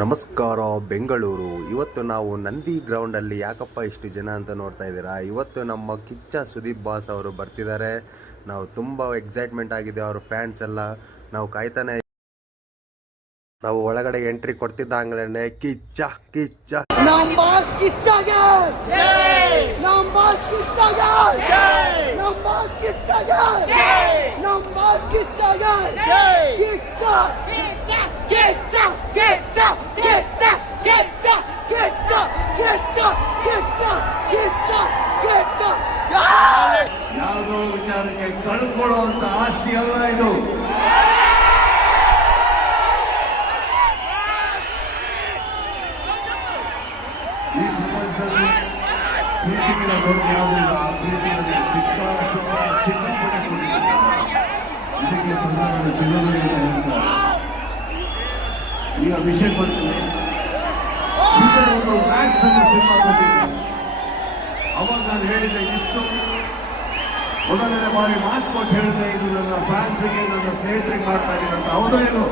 ನಮಸ್ಕಾರ ಬೆಂಗಳೂರು. ಇವತ್ತು ನಾವು ನಂದಿ ಗ್ರೌಂಡಲ್ಲಿ ಯಾಕಪ್ಪ ಇಷ್ಟು ಜನ ಅಂತ ನೋಡ್ತಾ ಇದ್ದೀರಾ. ಇವತ್ತು ನಮ್ಮ ಕಿಚ್ಚ ಸುದೀಪ್ ಬಾಸ್ ಅವರು ಬರ್ತಿದ್ದಾರೆ. ನಾವು ತುಂಬ ಎಕ್ಸೈಟ್ಮೆಂಟ್ ಆಗಿದೆ. ಅವ್ರ ಫ್ಯಾನ್ಸ್ ಎಲ್ಲ ನಾವು ಕಾಯ್ತಾನೆ. ನಾವು ಒಳಗಡೆ ಎಂಟ್ರಿ ಕೊಡ್ತಿದ್ದಂಗ್ಲೇನೆ ಕಿಚ್ಚ ಕಿಚ್ಚ ನಮ್ಮ ಬಾಸ್ ಕಿಚ್ಚಗೆ ನಮ್ಮ ಬಾಸ್ ಕಿಚ್ಚಗೆ ನಮ್ಮ ಬಾಸ್ ಕಿಚ್ಚಗೆ ನಮ್ಮ ಬಾಸ್ ಕಿಚ್ಚಗೆ ಕಿಚ್ಚ ಕಿಚ್ಚ ಕಿಚ್ಚ ಕಿಚ್ಚ ಕಿಚ್ಚ ಕಿಚ್ಚ ಕಿಚ್ಚ ಕಿಚ್ಚ ಕಿಚ್ಚ ಕಿಚ್ಚ ಯಾವುದೋ ವಿಚಾರಕ್ಕೆ ಕಳ್ಕೊಳ್ಳುವಂತ ಆಸ್ತಿ ಅಲ್ಲ ಇದು. ಈ ಪ್ರಪಂಚದಲ್ಲಿ ಪ್ರೀತಿಗಿನ ದೊಡ್ಡ ಯಾವುದಿಲ್ಲ. ಆ ಪ್ರೀತಿಯಲ್ಲಿ ಸಿಕ್ಕಾಪಟ್ಟೆ ಕೊಟ್ಟಿದ್ದಾರೆ. ಇದಕ್ಕೆ ಸಂದರ್ಭದ ಚಿನ್ನದಲ್ಲಿ ಹೇಳ್ತಾರೆ. ಈಗ ವಿಷಯ ಬರ್ತದೆ. ಒಂದು ಮ್ಯಾಕ್ಸ್ ಅನ್ನು ಸಿನಿಮಾ ಕೊಟ್ಟಿದ್ದೆ. ಅವಾಗ ನಾನು ಹೇಳಿದ್ದೆ, ಇಷ್ಟು ಮೊದಲನೇ ಬಾರಿ ಮಾತು ಕೊಟ್ಟು ಹೇಳಿದೆ, ಇದು ನನ್ನ ಫ್ಯಾನ್ಸಿಗೆ ನನ್ನ ಸ್ನೇಹಿತರಿಗೆ ಮಾಡ್ತಾ ಇದ್ದೀನಿ ಅಂತ. ಹೌದೋ ಏನು?